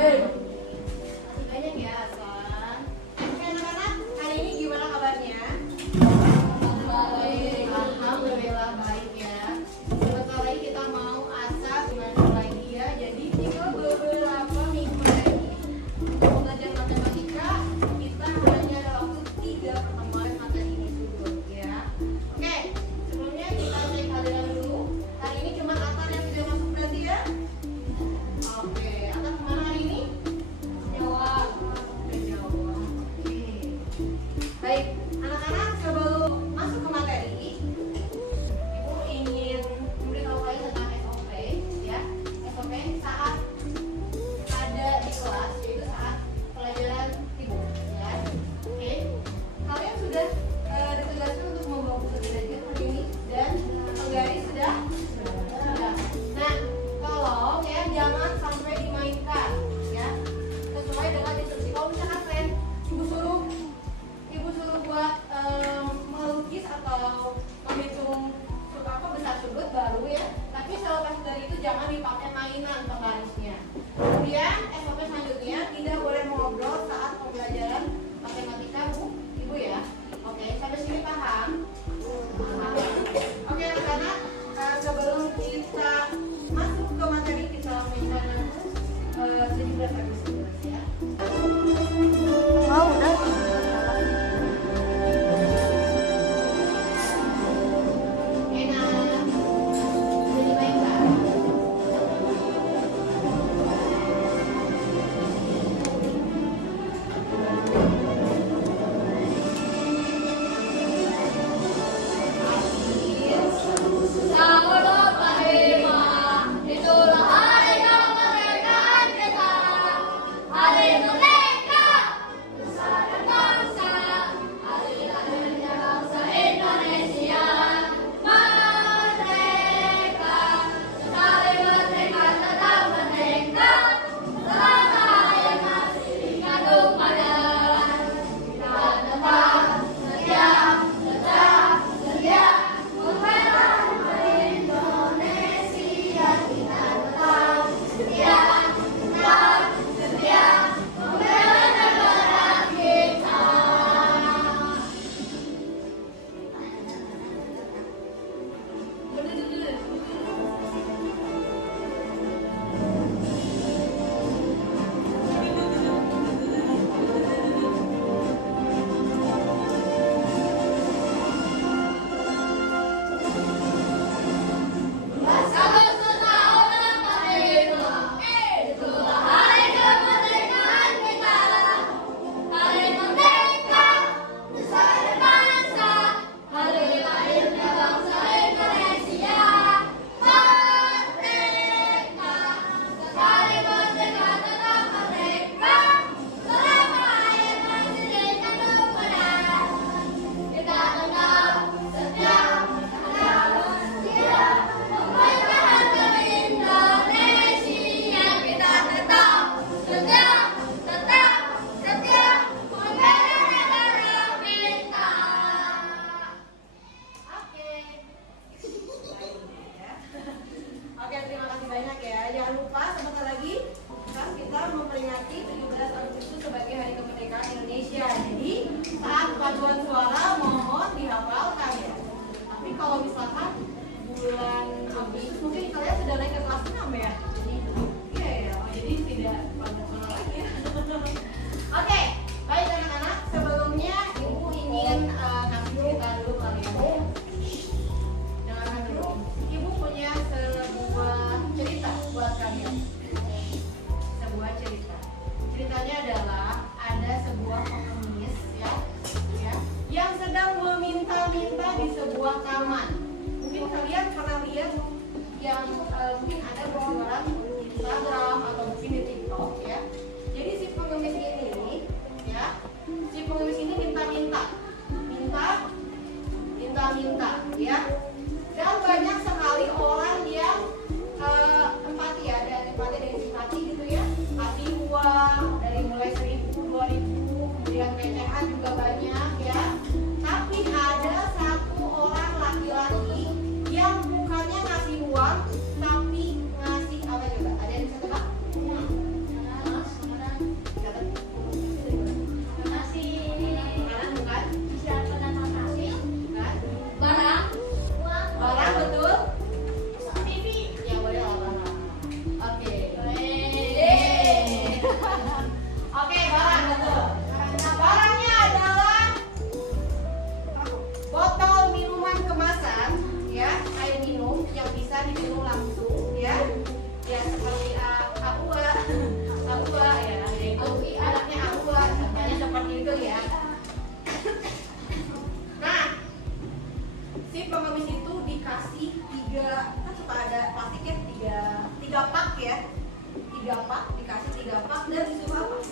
Masih banyak ya, San. Oke anak-anak, hari ini gimana kabarnya? Baik, alhamdulillah baik ya. Sebentar lagi kita mau asar gimana lagi ya. Jadi tinggal beberapa minggu lagi untuk belajar matematika. Kita hanya ada waktu 3 pertemuan materi ini dulu ya. Oke, sebelumnya kita cek hadiran dulu. Hari ini cuma Atar yang tidak masuk berarti ya. Oke, Atar kemana hari ini? Jawa. Ke Jawa. Oke. Baik, anak-anak sebelum masuk ke materi, Ibu ingin memberitahu kalian tentang SOP ya. SOP saat ada di kelas, yaitu saat pelajaran Ibu ya. Oke. Kalian sudah ditugaskan untuk membawa buku belajar hari ini dan penggaris sudah? Sudah. Nah, tolong ya jangan sampai dimainkan ya. Sesuai dengan instruksi. Kalau misalkan kalian Ibu suruh buat melukis atau menghitung besar sudut baru ya. Tapi selepas dari itu jangan dipakai mainan penggarisnya. Kemudian SOP selanjutnya tidak boleh ngobrol saat pembelajaran matematika Ibu ya. Oke, sampai sini paham? Paham. Oke anak-anak, sebelum kita masuk ke materi kita mainkan 17 Agustus ya. Oh, udah. Enak. Jadi mainkan. Sahur Panglima, itulah hari kemerdekaan kita. Hari merdeka, besar dan bangsa. Hari lahirnya bangsa Indonesia. Merdeka, sekali merdeka tetap merdeka. Selama yang masih dikandung badan. Kita tetap setia, tetap setia. Membela Indonesia, kita tetap setia, tetap setia, membela negara kita. Agustus tahun 45, itulah hari kemerdekaan kita. Hari merdeka, besar dan bangsa. Hari lahirnya bangsa Indonesia. Merdeka, sekali merdeka tetap merdeka. Selama air masih dikandung badan. Kita tetap setia, tetap setia. Mempertahankan Indonesia, kita tetap setia, tetap setia. Membela negara kita. Oke. Oke, terima kasih banyak ya. Jangan lupa sebentar lagi kan kita memperingati 17 Agustus sebagai Hari Kemerdekaan Indonesia. Jadi saat paduan suara mohon dihafalkan ya. Tapi kalau misalkan bulan Agustus mungkin kalian sudah naik ke kelas 6 ya. Jadi iya ya. Oh, jadi tidak paduan suara lagi ya. Oke, baik anak-anak. Sebelumnya Ibu ingin kasih cerita dulu kali ini. Dengarkan dulu. Ibu punya sebuah cerita buat kalian. Sebuah cerita. Ceritanya adalah ada sebuah pengemis ya, yang sedang meminta-minta di sebuah taman. Mungkin kalian pernah lihat yang mungkin ada berjualan di Instagram atau mungkin di TikTok ya. Jadi si pengemis ini ya, minta-minta ya. Dan banyak sekali orang yang empati ya, ada empati dan simpati gitu ya. Kasih uang dari mulai 1.000, 2.000, kemudian pecahan juga banyak ya. Tapi ada satu orang laki-laki yang bukannya ngasih uang, tapi ngasih apa juga? Ada yang bisa tebak? dapat dan disuruh apa?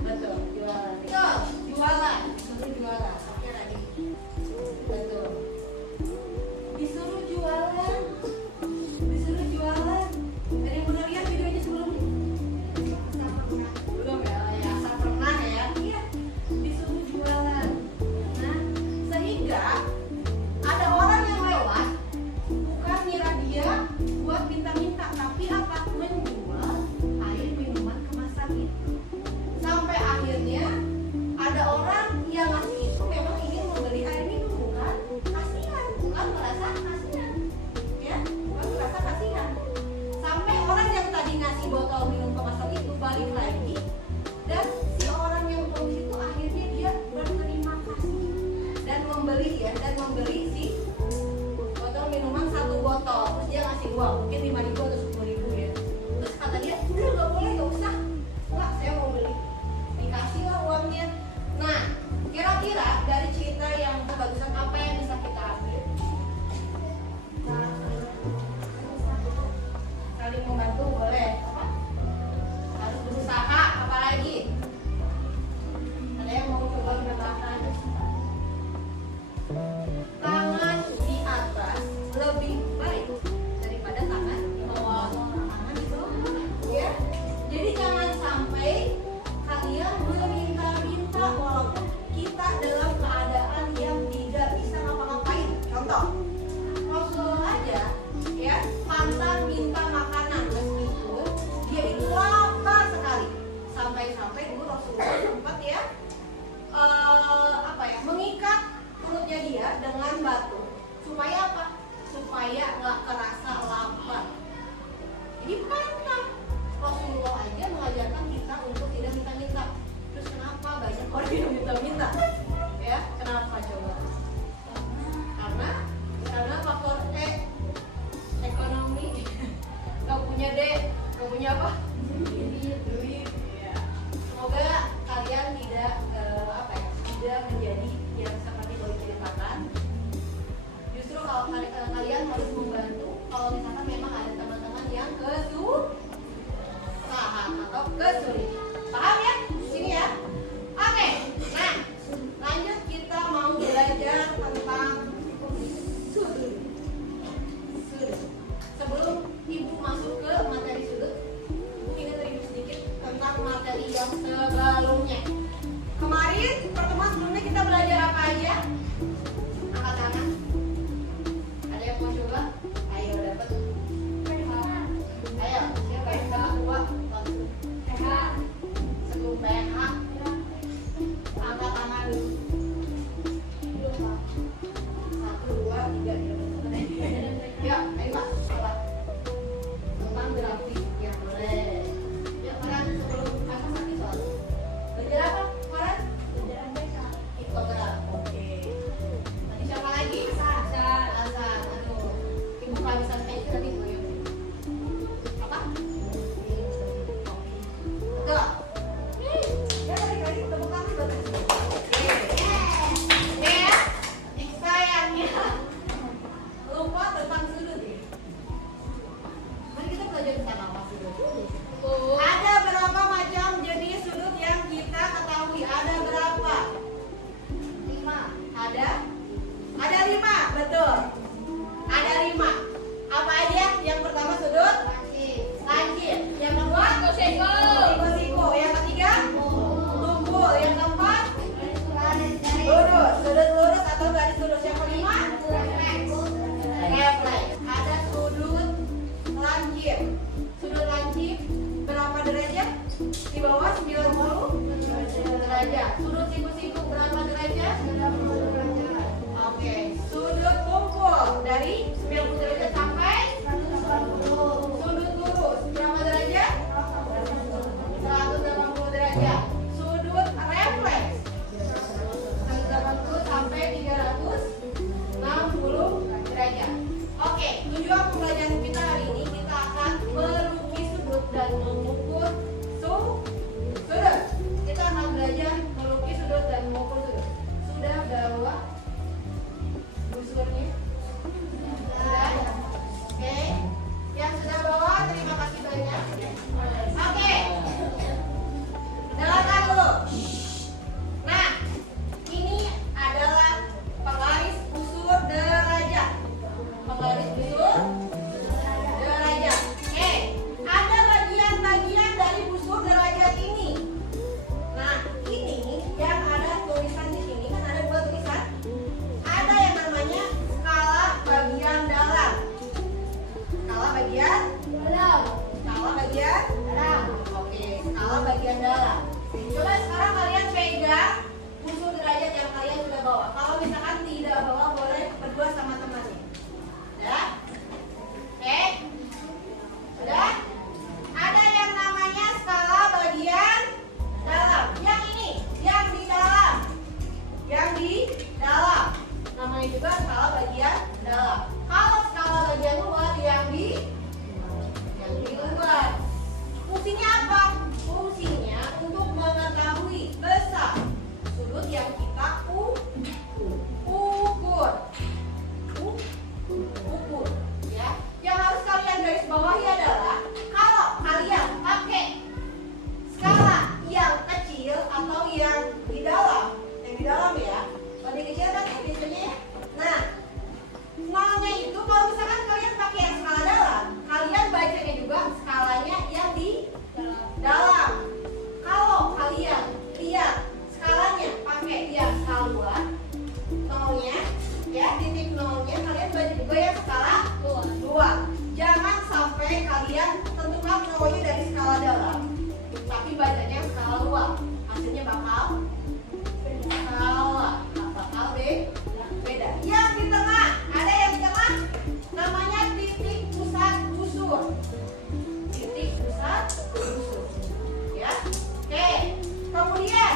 Betul, jualan. Betul, jualan. Disuruh jualan. Oke lagi. Betul. Disuruh jualan. Disuruh jualan. Ada yang pernah lihat videonya sebelumnya? Belum ya? Ya, asal pernah ya. Iya. Disuruh jualan. Nah, sehingga ada orang yang lewat bukan ngira dia buat minta-minta, tapi apa? Menjual air minuman kemasan itu. Sampai akhirnya ada orang yang ngasih itu memang ingin membeli air minum, bukan kasihan, bukan merasa kasihan, ya, bukan merasa kasihan. Sampai orang yang tadi ngasih botol minum kemasan itu balik lagi, dan si orang yang tulis itu akhirnya dia berterima kasih dan membeli ya, dan membeli si botol minuman satu botol. Terus dia ngasih uang mungkin 5.000 atau 10.000 ya. Terus kata dia, udah nggak boleh, nggak usah, nggak, saya mau beli. Dikasih lah uangnya. Nah, kira-kira dari cerita yang kebagusan apa yang bisa kita ambil? Saling membantu boleh. Apa? Harus berusaha. Apalagi? Ada yang mau coba menambahkan? Tangan di atas lebih baik daripada tangan di bawah. Tangan di bawah, ya. Jadi jangan sampai kalian meminta-minta walaupun kita dalam keadaan yang tidak bisa ngapa-ngapain. Contoh, Rasulullah aja ya pantang minta makanan meskipun dia itu lapar sekali. Sampai-sampai dulu Rasulullah sempat ya mengikat perutnya dia dengan batu supaya apa? Supaya nggak kerasa lapar. Jadi pantang. Rasulullah aja mengajarkan kita untuk tidak minta-minta. Terus kenapa banyak orang yang minta-minta? Ya, kenapa coba? Karena faktor ekonomi. Gak punya gak punya apa? Duit. Ya. Semoga kalian tidak tidak menjadi yang seperti Boy ceritakan. Justru kalau kalian harus membantu kalau misalkan memang ada teman-teman yang kesusahan atau kesulitan. Paham ya? Sini ya. Oke. Nah, lanjut kita mau belajar tentang sudut. Sebelum Ibu masuk ke materi sudut, Ibu ingin review sedikit tentang materi yang sebelumnya. Kemarin pertemuan sebelumnya kita belajar apa aja? Angkat tangan. Ada yang mau coba? Ayo dapat. Ayo, siapa yang dapat dua? Sebelum PH. Angkat tangan dulu. 1, 2, 3. Ya, ayo Pak. Coba. Tentang grafik. Ya, boleh. Ya, kalian sebelum apa sakit soal? Belajar apa? Hiptogram, oke. Nanti siapa lagi? Hasan. Aduh, Ibu kehabisan kayak itu nanti Bu. Apa? Betul. Ya balik lagi tepuk tangan buat Hasan. Oke. Ya. Sayangnya lupa tentang sudut ya. Mari kita belajar tentang apa sudut. Ada berapa macam jenis sudut yang kita ketahui? Ada berapa? 5. Ada 5, betul. Ada 5. Apa aja? Yang pertama sudut lancip. Yang kedua siku. Yang ketiga tumpul. Yang keempat lurus. Sudut lurus atau garis lurus. Yang kelima refleks. Ada sudut lancip. Sudut lancip berapa derajat? Di bawah 90 derajat. Sudut siku-siku berapa derajat? 90 derajat. Oke. Sudut tumpul dari 90 derajat sampai 180. Sudut lurus berapa derajat? 180 derajat. Sudut refleks 180 sampai 360 derajat. Oke, tujuan pembelajaran kita hari ini kita akan melukis sudut dan mengukur sudut. Kita akan belajar melukis sudut dan mengukur sudut. Sudah bawa busurnya? Sudah? Oke. Yang sudah bawa terima kasih banyak. Oke. bagian dalam. Coba sekarang kalian pegang busur derajat yang kalian sudah bawa. Kalau misalkan tidak bawa, boleh berdua sama temannya. Ya? Oke? Sudah? Ada yang namanya skala bagian dalam. Yang ini, yang di dalam. Yang di dalam. Namanya juga skala bagian dalam. Kalau skala bagian luar, yang di luar. Fungsinya apa? Fungsinya untuk mengetahui besar sudut yang kita ukur. Ukur, ya. Yang harus kalian garis bawahi adalah kalau kalian pakai skala yang kecil atau yang di dalam ya. Kalau di kecil kan kecilnya ya. Nah, nolnya itu kalau misalkan kalian pakai yang skala dalam, kalian bacanya juga skalanya yang di dalam. Kalau kalian lihat skalanya pakai yang skala luar, nolnya ya, titik nolnya kalian baca juga yang skala luar. Jangan sampai kalian tentukan nolnya dari skala dalam, tapi bacanya yang skala luar. Hasilnya bakal beda. Yang di tengah, ada yang di tengah namanya titik pusat busur. Titik pusat busur. Ya. Oke. Kemudian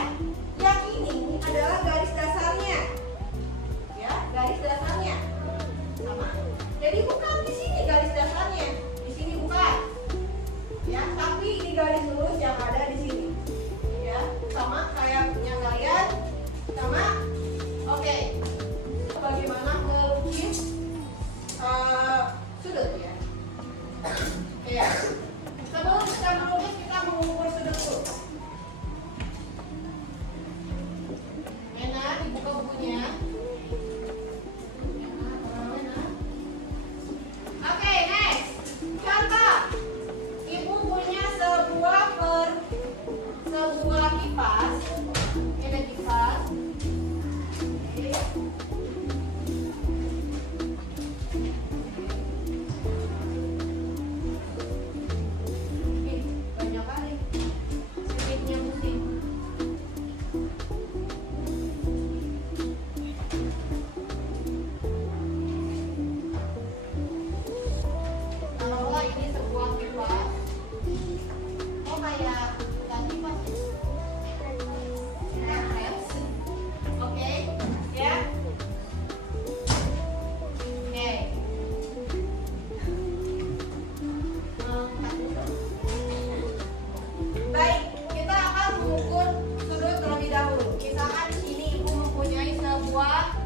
yang ini adalah garis dasarnya. Ya, garis dasarnya. Sama. Jadi bukan di sini garis dasarnya. Di sini bukan. Ya, tapi di garis lurus yang ada di sini. Ya, sama kayak punya kalian. Sama. Oke. Bagaimana melukis sudut ya? Ya. Sebelum kita melukis, kita mengukur sudut dulu. Mena, dibuka bukunya. Oke, next. Contoh. Ibu punya sebuah kipas. Ini ada kipas. Oke. Banyak kali sedikitnya pusing. Taruhlah ini sebuah kipas. Oh, kayak bukan kipas ya? Oke, ya. Oke. Baik, kita akan mengukur sudut terlebih dahulu. Misalkan di sini ibu mempunyai sebuah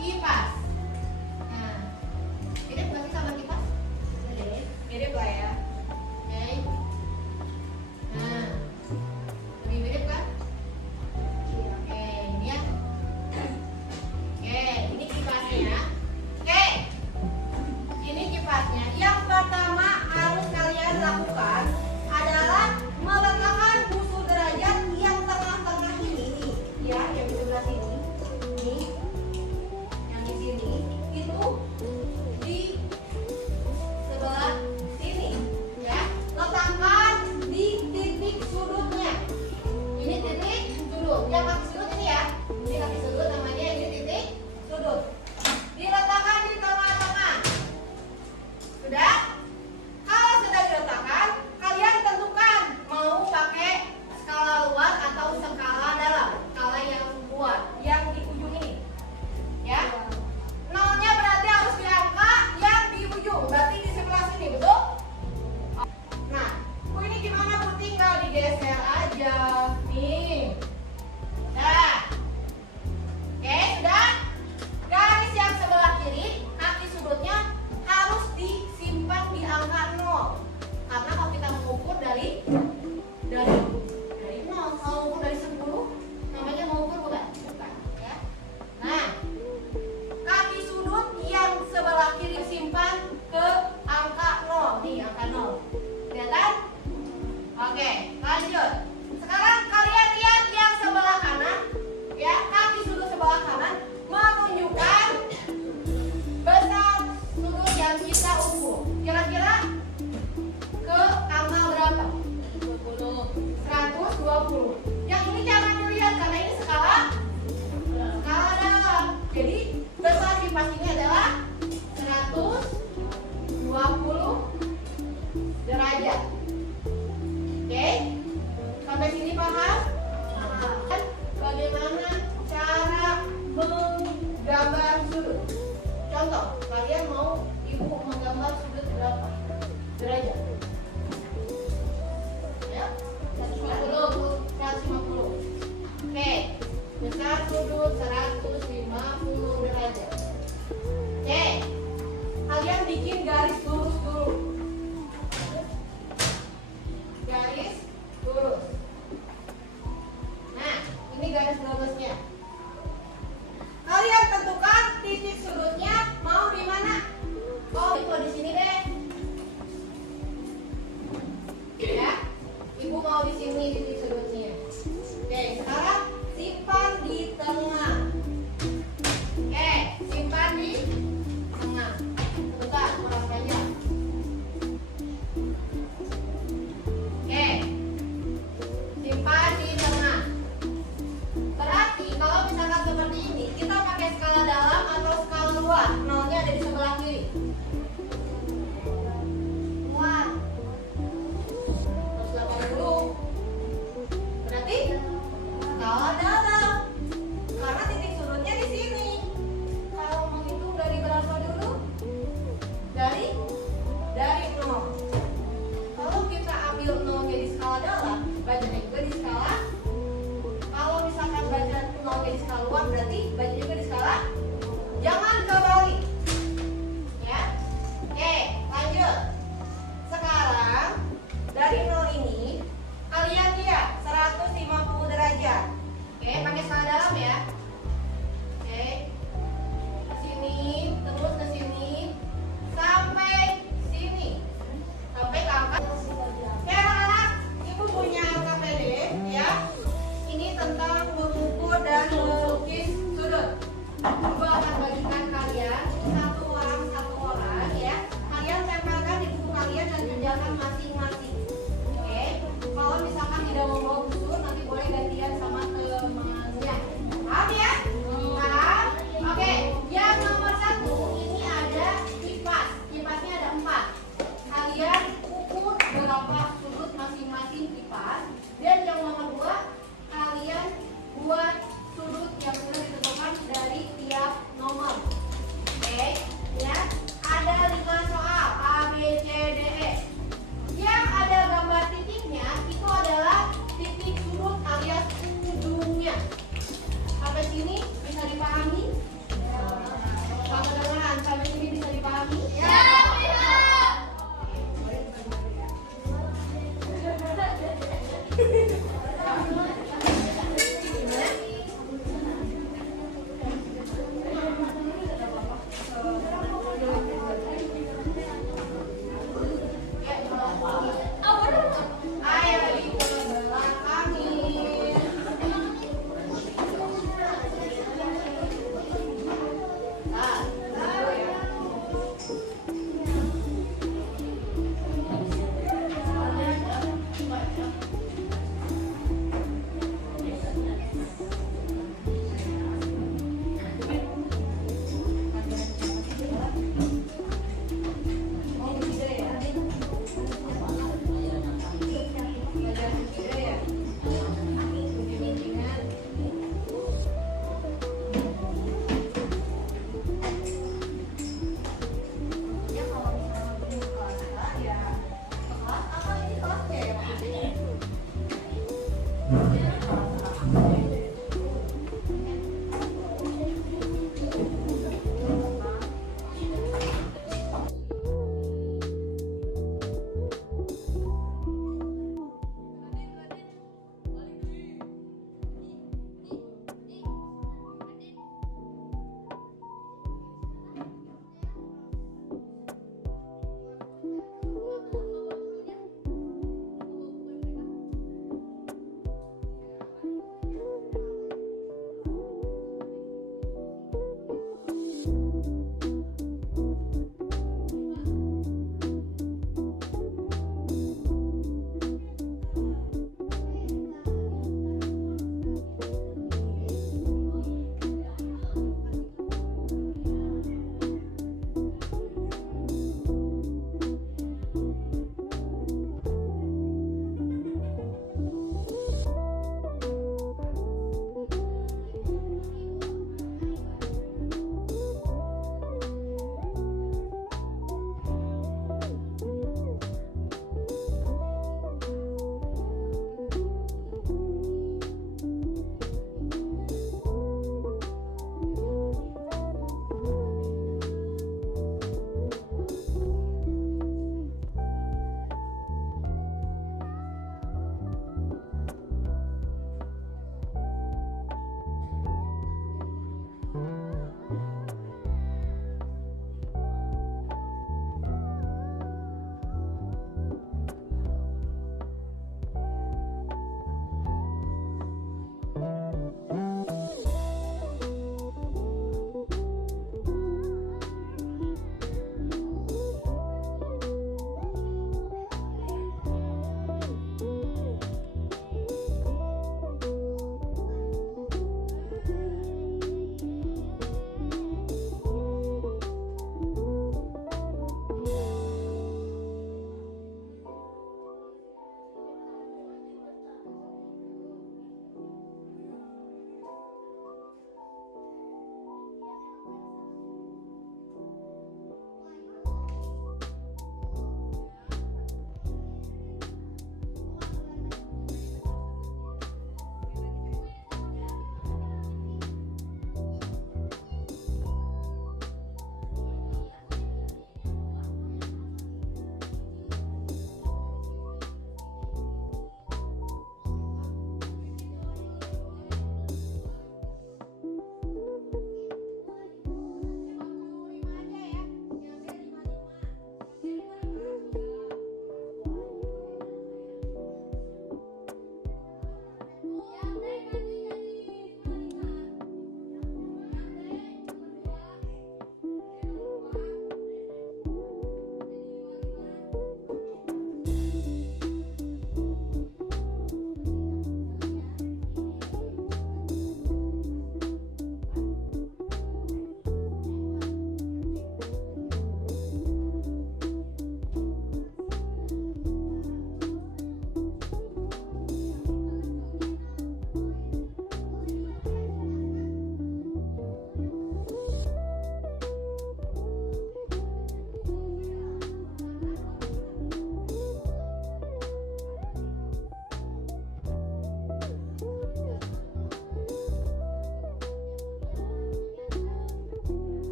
kipas. Nah, mirip nggak sih sama kipas? Mirip lah ya. Oke. Nah, lebih mirip kan? Oke, ini ya. Oke, ini kipasnya. Oke, ini kipasnya. Yang pertama harus kalian lakukan adalah meletakkan busur derajat yang tengah-tengah ini nih, ya, yang di sebelah sini, nih, yang di sini, itu di sebelah sini, ya. Letakkan di titik sudutnya. Ini titik sudut. Yang kaki sudut ini ya. Ini kaki sudut namanya, ini titik sudut. Diletakkan di tengah-tengah. Sudah? Kalau sudah diletakkan, kalian tentukan mau pakai skala luar atau skala dalam. Skala yang luar, yang di ujung ini. Ya. Nolnya berarti harus di angka yang di ujung. Berarti di sebelah sini, betul? Nah, Bu ini gimana Bu? Tinggal digeser aja. Nih. Nah. Oke, sudah? Garis yang sebelah kiri, kaki sudutnya harus disimpan di angka 0. Karena kalau kita mengukur dari 0, kalau mengukur dari 10, namanya mengukur bukan? Bukan, ya. Nah, kaki sudut yang sebelah kiri simpan ke angka 0. Nih, angka 0. Kelihatan? Oke, lanjut. Sekarang kalian lihat yang sebelah kanan, ya, kaki sudut sebelah kanan menunjukkan besar sudut yang kita ukur. Kira-kira ke angka berapa? 20, 100, di sini titik sudutnya. Oke, sekarang simpan di tengah. Oke, simpan di tengah. Sebentar, kurang panjang. Oke, simpan di tengah. Berarti kalau misalkan seperti ini, kita pakai skala dalam atau skala luar. Nolnya ada di sebelah kiri. Luar. 180. Berarti skala dalam. Karena titik sudutnya di sini. Kalau menghitung dari berapa dulu? Dari 0. Kalau kita ambil 0 jadi skala dalam, bacanya juga di skala. Kalau misalkan baca 0 jadi skala luar, berarti bacanya juga di skala. Jangan kebalik. Ya. Oke, lanjut. Sekarang dari 0 ini kalian lihat 150 derajat. Oke, pakai skala dalam ya. Oke. Ke sini, terus ke sini sampai sini. Sampai ke angka. Oke, anak-anak, Ibu punya angka pendek ya. Ini tentang mengukur dan melukis sudut. Ibu akan bagikan kalian satu orang ya. Kalian tempelkan di buku kalian dan kerjakan masing-masing. Oke. Kalau misalkan tidak mau bawa buku, nanti boleh gantian sama temannya. Paham ya? Paham? Oke. Yang nomor 1 ini ada kipas. Kipasnya ada 4. Kalian ukur berapa sudut masing-masing kipas. Dan yang nomor 2, kalian buat sudut yang sudah ditentukan dari tiap nomor. Oke, ya. Ada 5 soal A, B, C, D, E. Yang ada gambar titiknya itu adalah titik sudut alias ujungnya. Sampai sini bisa dipahami? Sama dengan sampai sini bisa dipahami? Ya, bisa. Oke.